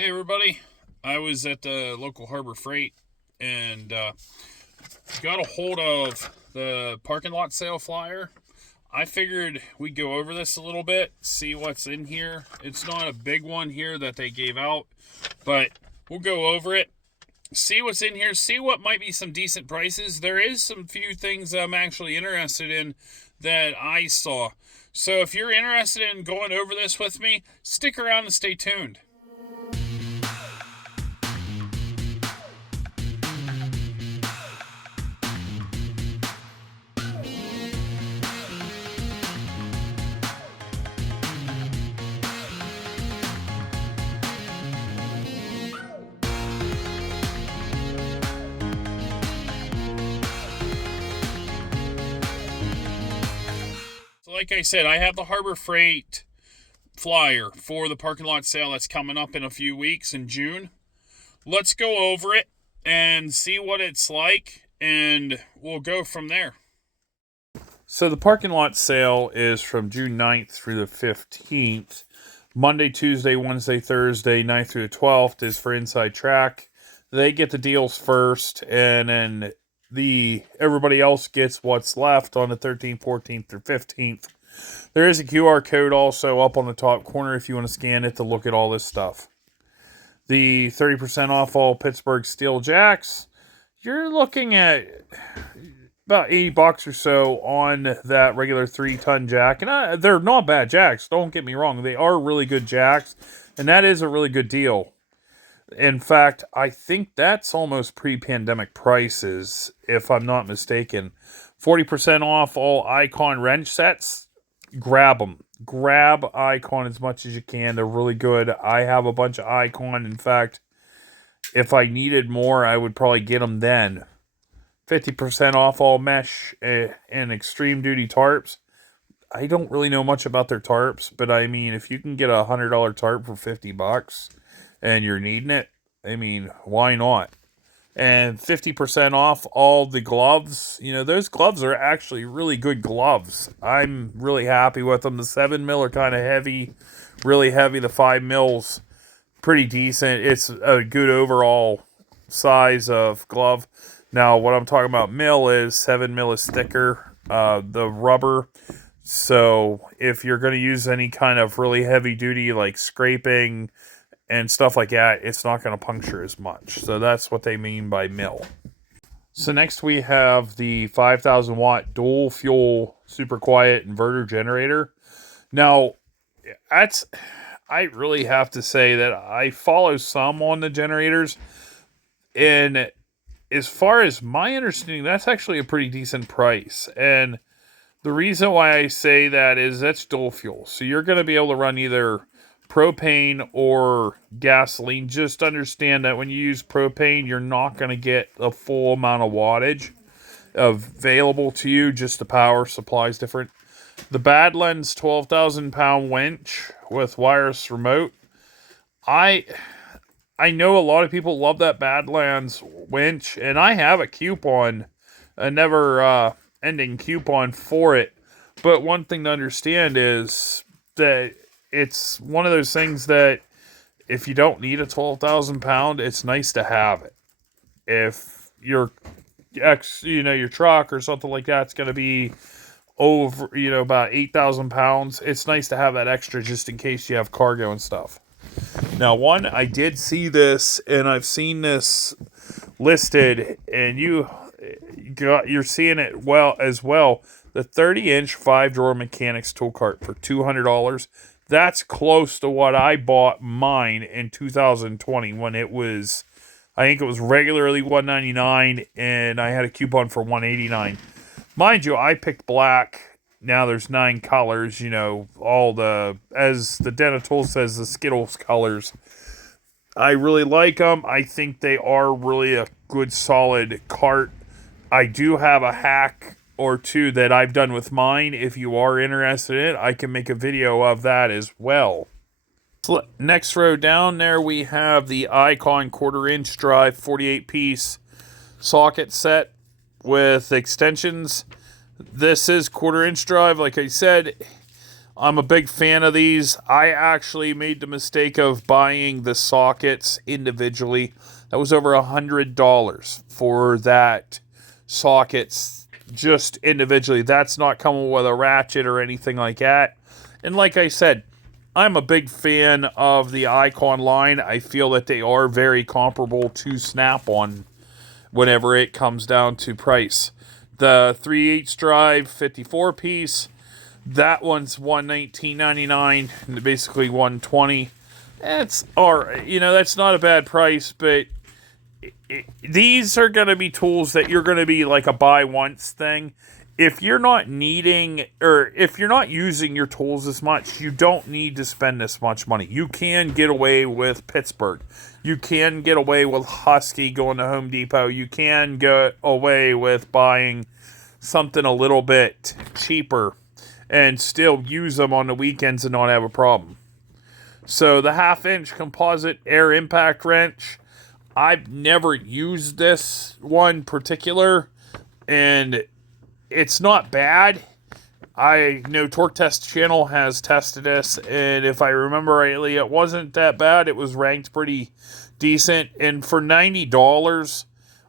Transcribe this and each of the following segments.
Hey everybody, I was at the local Harbor Freight and got a hold of the parking lot sale flyer. I figured we'd go over this a little bit, see what's in here. It's not a big one here that they gave out, but we'll go over it, see what's in here, see what might be some decent prices. There is some few things I'm actually interested in that I saw. So if you're interested in going over this with me, stick around and stay tuned. Like I said, I have the Harbor Freight flyer for the parking lot sale that's coming up in a few weeks in June. Let's go over it and see what it's like, and we'll go from there. So the parking lot sale is from June 9th through the 15th. Monday, Tuesday, Wednesday, Thursday, 9th through the 12th is for Inside Track. They get the deals first, and then everybody else gets what's left on the 13th, 14th, through 15th. There is a QR code also up on the top corner if you want to scan it to look at all this stuff. The 30% off all Pittsburgh Steel Jacks, you're looking at about $80 or so on that regular 3-ton jack. And they're not bad jacks, don't get me wrong. They are really good jacks, and that is a really good deal. In fact, I think that's almost pre-pandemic prices, if I'm not mistaken. 40% off all Icon wrench sets. Grab them. Grab Icon as much as you can. They're really good. I have a bunch of Icon. In fact, if I needed more, I would probably get them then. 50% off all mesh and extreme duty tarps. I don't really know much about their tarps, but I mean, if you can get a $100 tarp for $50 and you're needing it, I mean, why not? And 50% off all the gloves. You know, those gloves are actually really good gloves. I'm really happy with them. The 7 mil are kind of heavy, really heavy. The 5 mil's pretty decent. It's a good overall size of glove. Now, what I'm talking about mil is 7 mil is thicker, the rubber. So if you're going to use any kind of really heavy duty, like scraping and stuff like that, it's not going to puncture as much. So that's what they mean by mil. So next we have the 5,000 watt dual fuel super quiet inverter generator. Now, I really have to say that I follow some on the generators, and as far as my understanding, that's actually a pretty decent price. And the reason why I say that is that's dual fuel. So you're going to be able to run either propane or gasoline. Just understand that when you use propane, you're not going to get a full amount of wattage available to you. Just the power supply is different. The Badlands 12,000 pound winch with wireless remote. I know a lot of people love that Badlands winch, and I have a coupon, a never ending coupon for it. But one thing to understand is that it's one of those things that if you don't need a 12,000 pound, it's nice to have it. If your your truck or something like that's going to be over, about 8,000 pounds, it's nice to have that extra just in case you have cargo and stuff. Now, I did see this, and I've seen this listed, and you're seeing it as well. The 30-inch 5-drawer mechanics tool cart for $200. That's close to what I bought mine in 2020 when I think it was regularly $199 and I had a coupon for $189. Mind you, I picked black. Now there's 9 colors, as the Dental says, the Skittles colors. I really like them. I think they are really a good solid cart. I do have a hack or two that I've done with mine. If you are interested in it, I can make a video of that as well. So next row down there, we have the Icon 1/4-inch drive 48-piece socket set with extensions. This is 1/4-inch drive. Like I said, I'm a big fan of these. I actually made the mistake of buying the sockets individually. That was over $100 for that sockets just individually. That's not coming with a ratchet or anything like that. And like I said, I'm a big fan of the Icon line. I feel that they are very comparable to Snap-on whenever it comes down to price. The 3/8 drive 54 piece, that one's $119.99, basically $120. That's that's not a bad price, but these are going to be tools that you're going to be like a buy once thing. If you're not needing, or if you're not using your tools as much, you don't need to spend this much money. You can get away with Pittsburgh. You can get away with Husky going to Home Depot. You can get away with buying something a little bit cheaper and still use them on the weekends and not have a problem. So the 1/2-inch composite air impact wrench, I've never used this one particular, and it's not bad. I know Torque Test Channel has tested this, and if I remember rightly, it wasn't that bad. It was ranked pretty decent, and for $90,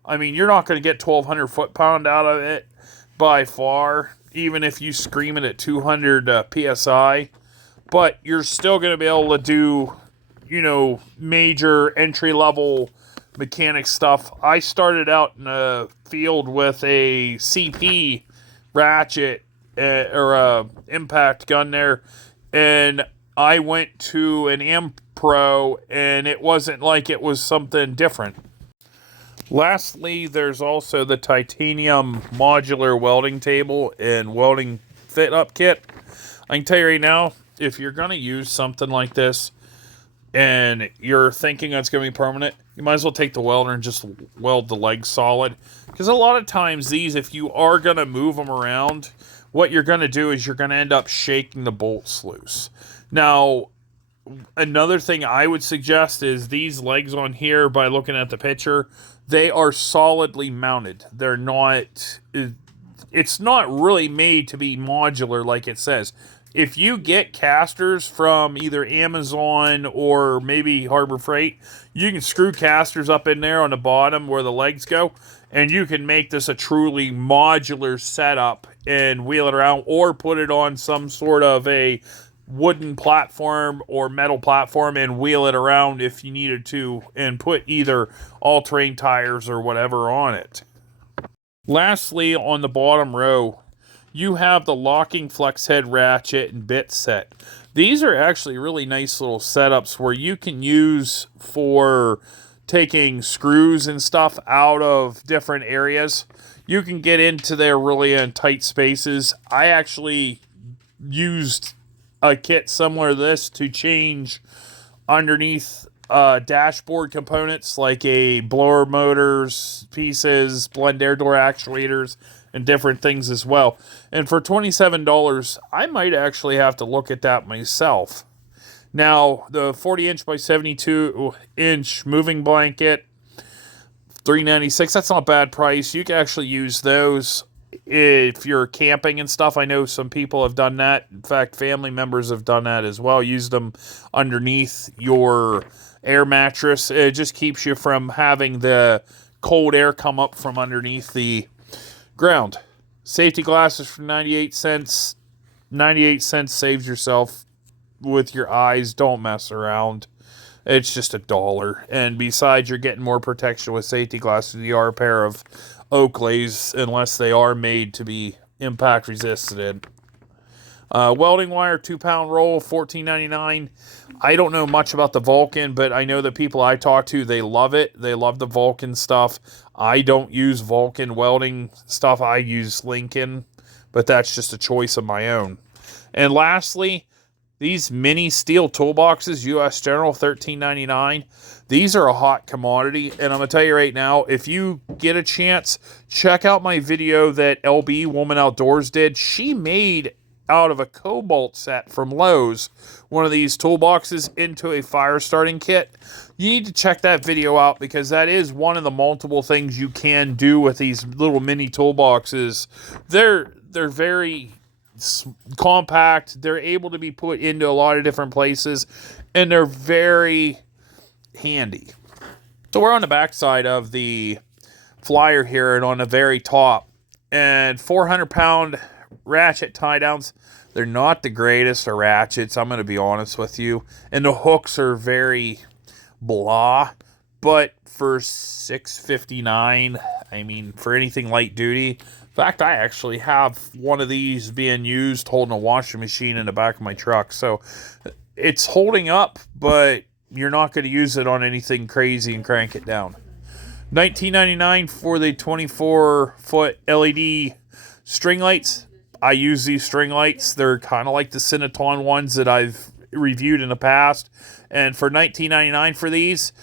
I mean, you're not going to get 1,200 foot-pound out of it by far, even if you scream it at 200 PSI, but you're still going to be able to do, major entry-level mechanic stuff. I started out in a field with a CP ratchet or a impact gun there, and I went to an Ampro, and it wasn't like it was something different. Lastly, there's also the titanium modular welding table and welding fit-up kit. I can tell you right now, if you're going to use something like this and you're thinking it's going to be permanent, you might as well take the welder and just weld the legs solid. Because a lot of times these, if you are going to move them around, what you're going to do is you're going to end up shaking the bolts loose. Now, another thing I would suggest is these legs on here, by looking at the picture, they are solidly mounted. They're not, it's not really made to be modular like it says. If you get casters from either Amazon or maybe Harbor Freight, you can screw casters up in there on the bottom where the legs go, and you can make this a truly modular setup and wheel it around, or put it on some sort of a wooden platform or metal platform and wheel it around if you needed to, and put either all-terrain tires or whatever on it. Lastly, on the bottom row, you have the locking flex head ratchet and bit set. These are actually really nice little setups where you can use for taking screws and stuff out of different areas. You can get into there really in tight spaces. I actually used a kit similar to this to change underneath dashboard components like a blower motors, pieces, blend air door actuators, and different things as well. And for $27, I might actually have to look at that myself. Now, the 40-inch by 72-inch moving blanket, $396, that's not a bad price. You can actually use those if you're camping and stuff. I know some people have done that. In fact, family members have done that as well. Use them underneath your air mattress. It just keeps you from having the cold air come up from underneath the ground. Safety glasses for 98 cents. 98 cents saves yourself with your eyes. Don't mess around. It's just $1. And besides, you're getting more protection with safety glasses than you are a pair of Oakleys, unless they are made to be impact resistant. Welding wire, 2-pound roll, $14.99. I don't know much about the Vulcan, but I know the people I talk to, they love it. They love the Vulcan stuff. I don't use Vulcan welding stuff. I use Lincoln, but that's just a choice of my own. And lastly, these mini steel toolboxes, US General, $13.99. These are a hot commodity, and I'm going to tell you right now, if you get a chance, check out my video that LB Woman Outdoors did. She made, out of a Cobalt set from Lowe's, one of these toolboxes into a fire starting kit. You need to check that video out, because that is one of the multiple things you can do with these little mini toolboxes. They're very compact. They're able to be put into a lot of different places, and they're very handy. So we're on the back side of the flyer here and on the very top. And 400-pound ratchet tie downs. They're not the greatest of ratchets, I'm going to be honest with you. And the hooks are very blah. But for $6.59, I mean, for anything light duty. In fact, I actually have one of these being used holding a washing machine in the back of my truck. So it's holding up, but you're not going to use it on anything crazy and crank it down. $19.99 for the 24-foot LED string lights. I use these string lights. They're kind of like the Cineton ones that I've reviewed in the past. And for $19.99 for these,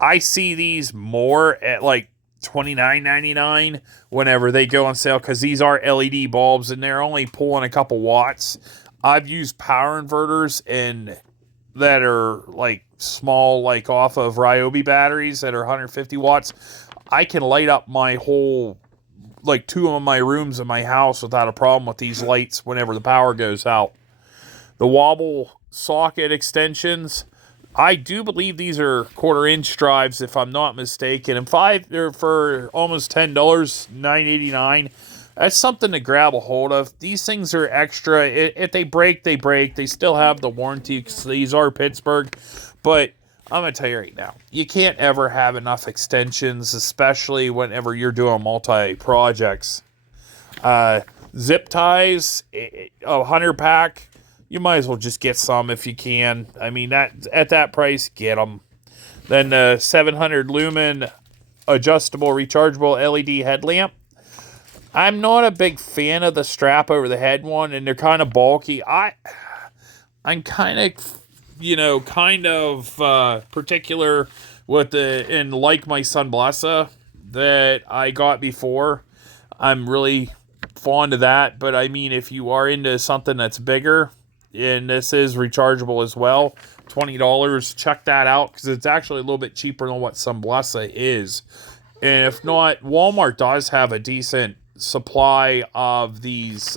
I see these more at like $29.99 whenever they go on sale, because these are LED bulbs and they're only pulling a couple watts. I've used power inverters and that are like small, like off of Ryobi batteries that are 150 watts. I can light up my whole, like 2 of my rooms in my house without a problem with these lights whenever the power goes out. The wobble socket extensions, I do believe these are 1/4-inch drives if I'm not mistaken. And they're for almost $10, $9.89. That's something to grab a hold of. These things are extra. If they break, they break. They still have the warranty because these are Pittsburgh. But I'm going to tell you right now, you can't ever have enough extensions, especially whenever you're doing multi-projects. Zip ties, a 100-pack, you might as well just get some if you can. I mean, that at that price, get them. Then the 700 lumen adjustable rechargeable LED headlamp. I'm not a big fan of the strap over the head one, and they're kind of bulky. I'm kind of, particular with and like my Sunblessa that I got before. I'm really fond of that, but I mean, if you are into something that's bigger, and this is rechargeable as well, $20, check that out, because it's actually a little bit cheaper than what Sunblessa is. And if not, Walmart does have a decent supply of these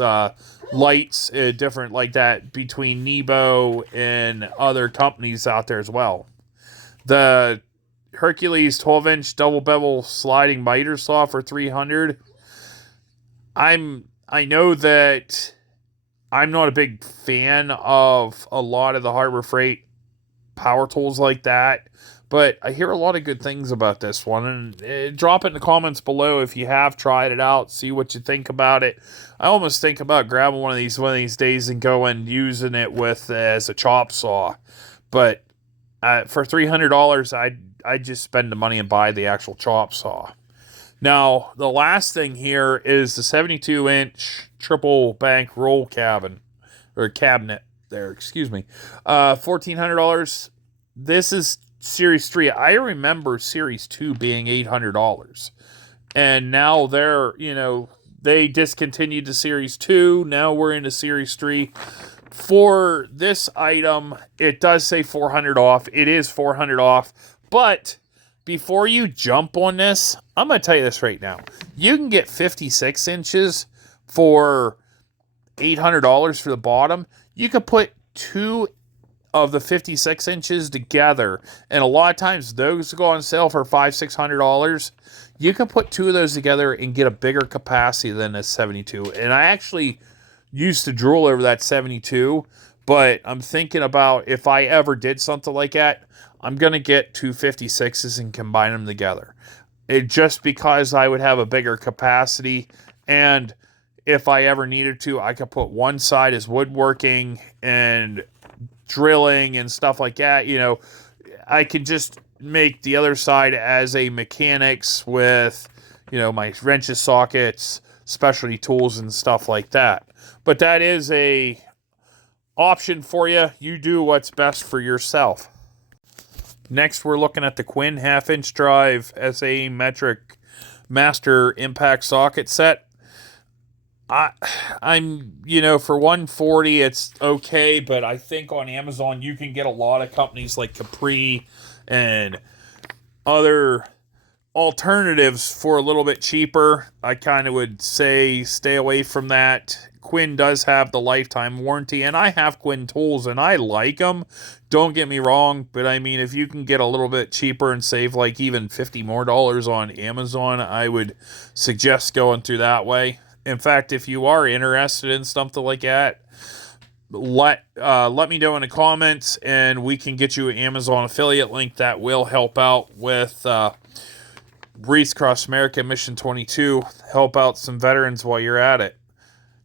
lights, different like that, between Nebo and other companies out there as well. The Hercules 12-inch double bevel sliding miter saw for $300. I know that I'm not a big fan of a lot of the Harbor Freight power tools like that, but I hear a lot of good things about this one. And drop it in the comments below if you have tried it out. See what you think about it. I almost think about grabbing one of these days and going using it as a chop saw. But for $300, I'd just spend the money and buy the actual chop saw. Now, the last thing here is the 72-inch triple bank roll cabinet there, excuse me. $1,400. This is Series 3. I remember Series 2 being $800. And now they discontinued the Series 2. Now we're into Series 3. For this item, it does say $400 off. It is $400 off. But before you jump on this, I'm going to tell you this right now. You can get 56 inches for $800 for the bottom. You could put 2 of the 56 inches together, and a lot of times those go on sale for $500-$600. You can put 2 of those together and get a bigger capacity than a 72. And I actually used to drool over that 72, but I'm thinking about if I ever did something like that, I'm going to get 2 56s and combine them together. Just because I would have a bigger capacity, and if I ever needed to, I could put one side as woodworking and drilling and stuff like that. I could just make the other side as a mechanics with, my wrenches, sockets, specialty tools, and stuff like that. But that is a option for you. You do what's best for yourself. Next, we're looking at the Quinn 1/2-inch drive SA metric master impact socket set. I'm for $140 it's okay, but I think on Amazon you can get a lot of companies like Capri and other alternatives for a little bit cheaper, I kind of would say stay away from that. Quinn does have the lifetime warranty, and I have Quinn tools, and I like them. Don't get me wrong, but I mean, if you can get a little bit cheaper and save like even $50 more on Amazon, I would suggest going through that way. In fact, if you are interested in something like that, let me know in the comments, and we can get you an Amazon affiliate link that will help out with Wreaths Across America Mission 22. Help out some veterans while you're at it.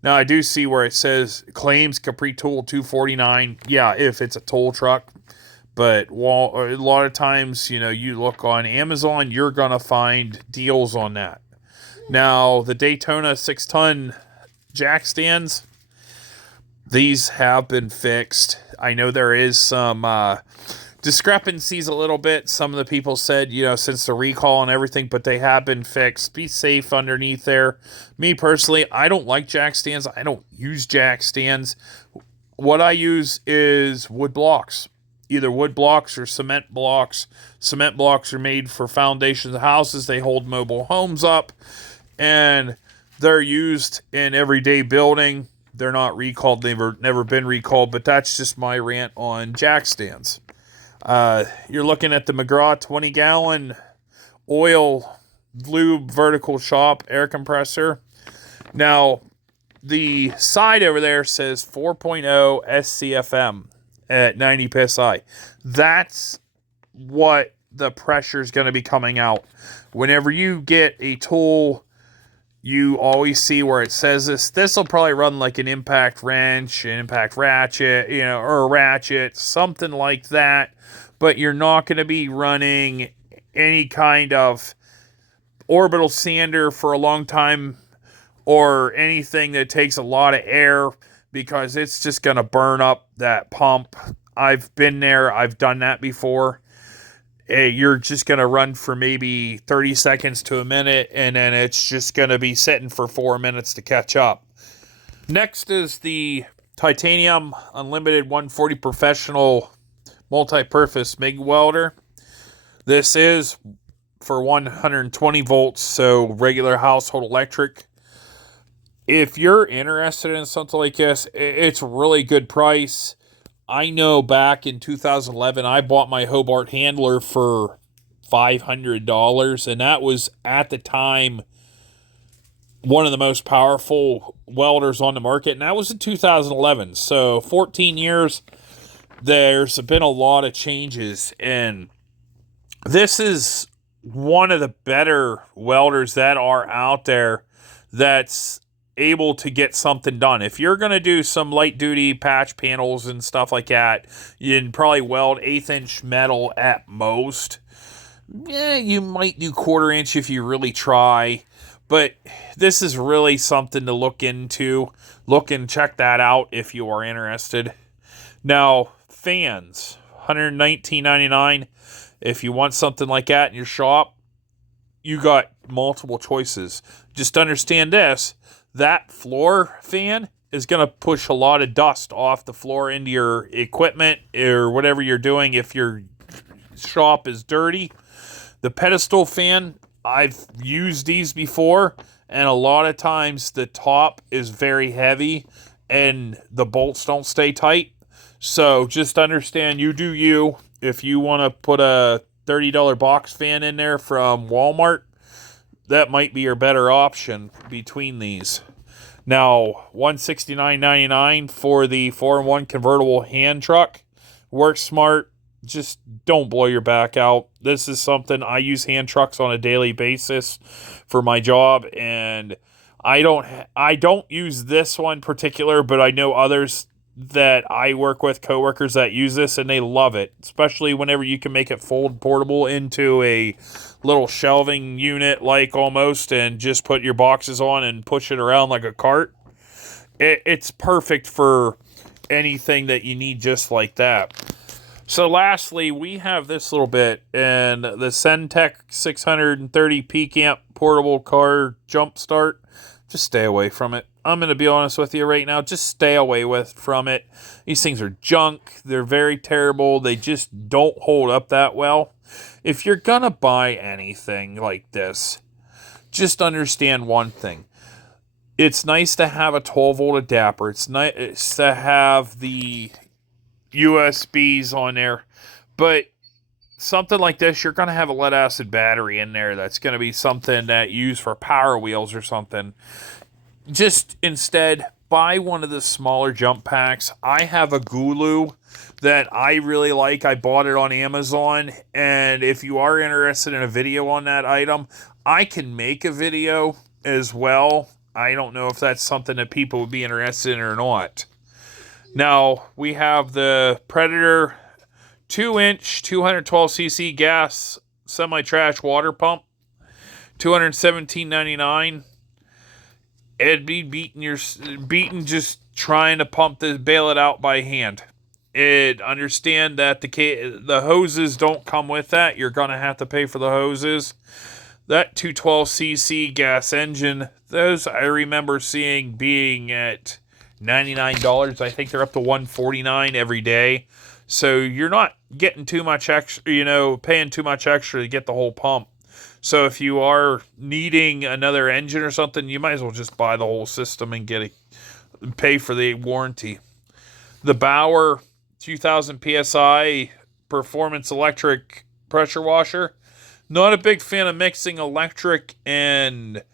Now, I do see where it says claims Capri Tool $249. Yeah, if it's a toll truck. But a lot of times, you look on Amazon, you're going to find deals on that. Now, the Daytona 6-ton jack stands, these have been fixed. I know there is some discrepancies a little bit. Some of the people said, since the recall and everything, but they have been fixed. Be safe underneath there. Me personally, I don't like jack stands. I don't use jack stands. What I use is wood blocks. Either wood blocks or cement blocks. Cement blocks are made for foundations of houses. They hold mobile homes up, and they're used in everyday building. They're not recalled. They've never been recalled, but that's just my rant on jack stands. You're looking at the McGraw 20-gallon oil lube vertical shop air compressor. Now, the side over there says 4.0 SCFM at 90 PSI. That's what the pressure is going to be coming out. Whenever you get a tool, you always see where it says this. This will probably run like an impact wrench, an impact ratchet, or a ratchet, something like that. But you're not going to be running any kind of orbital sander for a long time or anything that takes a lot of air, because it's just going to burn up that pump. I've been there. I've done that before. You're just going to run for maybe 30 seconds to a minute, and then it's just going to be sitting for 4 minutes to catch up. Next is the Titanium Unlimited 140 Professional Multi-Purpose MIG Welder. This is for 120 volts, so regular household electric. If you're interested in something like this, it's a really good price. I know back in 2011, I bought my Hobart Handler for $500, and that was, at the time, one of the most powerful welders on the market, and that was in 2011. So 14 years, there's been a lot of changes, and this is one of the better welders that are out there that's able to get something done. If you're going to do some light duty patch panels and stuff like that, you can probably weld 1/8-inch metal at most. You might do 1/4 inch if you really try, but this is really something to look into. Look and check that out if you are interested. Now, fans, $119.99. If you want something like that in your shop, you got multiple choices. Just understand this. That floor fan is going to push a lot of dust off the floor into your equipment or whatever you're doing if your shop is dirty. The pedestal fan, I've used these before, and a lot of times the top is very heavy and the bolts don't stay tight. So just understand, you do you. If you want to put a $30 box fan in there from Walmart, that might be your better option between these. Now, $169.99 for the 4-in-1 convertible hand truck. Work smart. Just don't blow your back out. This is something I use hand trucks on a daily basis for my job, and I don't use this one particular, but I know others that I work with, coworkers that use this, and they love it, especially whenever you can make it fold portable into a little shelving unit, like almost, and just put your boxes on and push it around like a cart. It's perfect for anything that you need just like that. So lastly, we have this little bit, and the Centec 630 peak amp portable car jump start. Just stay away from it. I'm going to be honest with you right now. Just stay away from it. These things are junk. They're very terrible. They just don't hold up that well. If you're going to buy anything like this, just understand one thing. It's nice to have a 12-volt adapter. It's nice to have the USBs on there. But something like this, you're going to have a lead-acid battery in there. That's going to be something that you use for Power Wheels or something. Just instead, buy one of the smaller jump packs. I have a Gulu that I really like. I bought it on Amazon. And if you are interested in a video on that item, I can make a video as well. I don't know if that's something that people would be interested in or not. Now, we have the Predator 2-inch, 212cc gas semi-trash water pump, $217.99. It'd be beating just trying to bail it out by hand. Understand that the hoses don't come with that. You're going to have to pay for the hoses. That 212cc gas engine, those I remember seeing being at $99. I think they're up to $149 every day. So you're not getting too much extra, paying too much extra to get the whole pump. So if you are needing another engine or something, you might as well just buy the whole system and pay for the warranty. The Bauer 2000 PSI Performance Electric Pressure Washer. Not a big fan of mixing electric and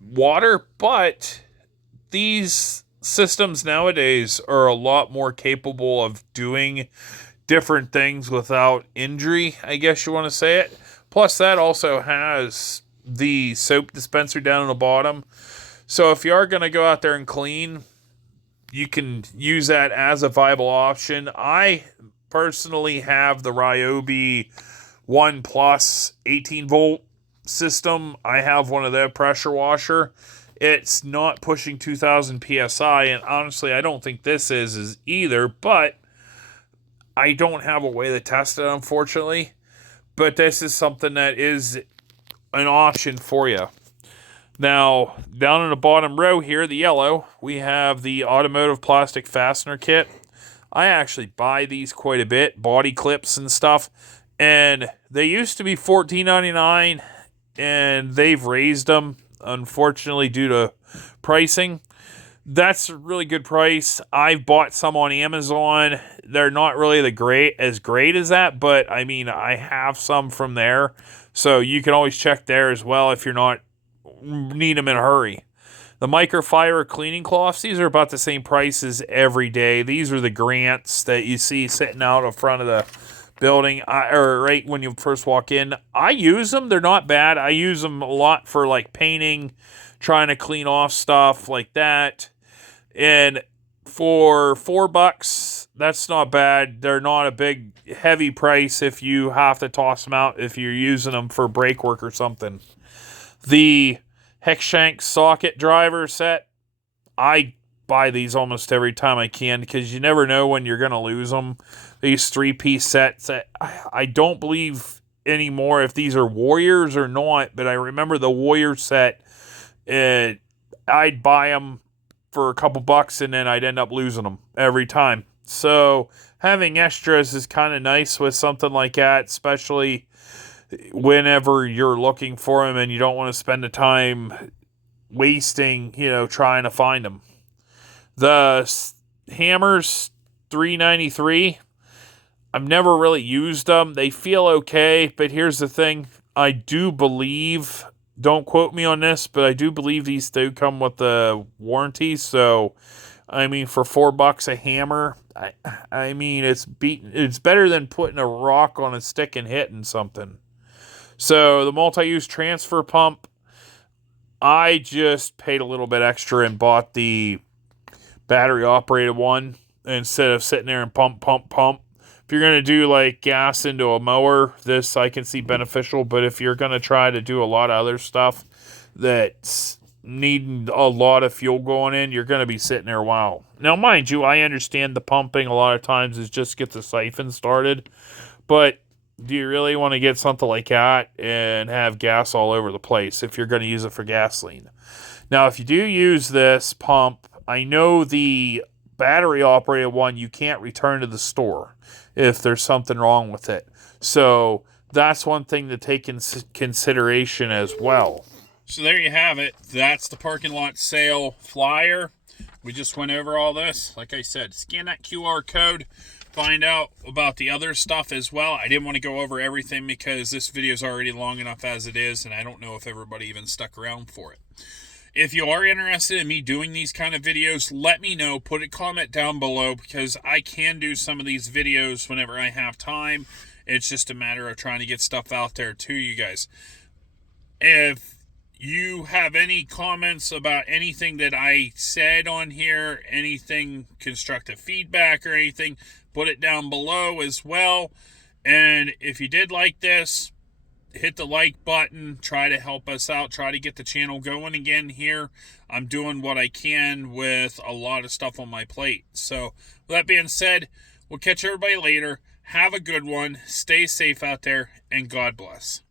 water, but these systems nowadays are a lot more capable of doing different things without injury, I guess you want to say it. Plus, that also has the soap dispenser down on the bottom. So if you are going to go out there and clean, you can use that as a viable option. I personally have the Ryobi 1 Plus 18-volt system. I have one of their pressure washer. It's not pushing 2,000 PSI, and honestly, I don't think this is either, but I don't have a way to test it, unfortunately. But this is something that is an option for you. Now, down in the bottom row here, the yellow, we have the automotive plastic fastener kit. I actually buy these quite a bit, body clips and stuff. And they used to be $14.99, and they've raised them, unfortunately, due to pricing. That's a really good price. I've bought some on Amazon. They're not really as great as that, but I mean, I have some from there. So you can always check there as well if you're not need them in a hurry. The microfiber cleaning cloths, these are about the same price as every day. These are the Grants that you see sitting out in front of the building, or right when you first walk in. I use them. They're not bad. I use them a lot for like painting, trying to clean off stuff like that. And for $4, that's not bad. They're not a big, heavy price if you have to toss them out if you're using them for brake work or something. The Heckshank socket driver set, I buy these almost every time I can because you never know when you're going to lose them. These 3-piece sets, I don't believe anymore if these are Warriors or not, but I remember the Warrior set, I'd buy them for a couple bucks and then I'd end up losing them every time. So having extras is kind of nice with something like that, especially whenever you're looking for them and you don't want to spend the time wasting, trying to find them. The hammers, $3.93. I've never really used them. They feel okay, but here's the thing. I do believe, don't quote me on this, but I do believe these do come with the warranty. So, I mean, for $4 a hammer, I mean, it's better than putting a rock on a stick and hitting something. So, the multi-use transfer pump, I just paid a little bit extra and bought the battery-operated one instead of sitting there and pump. If you're going to do like gas into a mower, this I can see beneficial. But if you're going to try to do a lot of other stuff that's needing a lot of fuel going in, you're going to be sitting there a while. Now, mind you, I understand the pumping a lot of times is just get the siphon started. But do you really want to get something like that and have gas all over the place if you're going to use it for gasoline? Now, if you do use this pump, I know the battery-operated one you can't return to the store if there's something wrong with it. So that's one thing to take in consideration as well. So there you have it. That's the parking lot sale flyer. We just went over all this. Like I said, scan that QR code. Find out about the other stuff as well. I didn't want to go over everything because this video is already long enough as it is, and I don't know if everybody even stuck around for it. If you are interested in me doing these kind of videos, let me know. Put a comment down below because I can do some of these videos whenever I have time. It's just a matter of trying to get stuff out there to you guys. If you have any comments about anything that I said on here, anything constructive feedback or anything, put it down below as well. And if you did like this, hit the like button. Try to help us out. Try to get the channel going again here. I'm doing what I can with a lot of stuff on my plate. So with that being said, we'll catch everybody later. Have a good one. Stay safe out there, and God bless.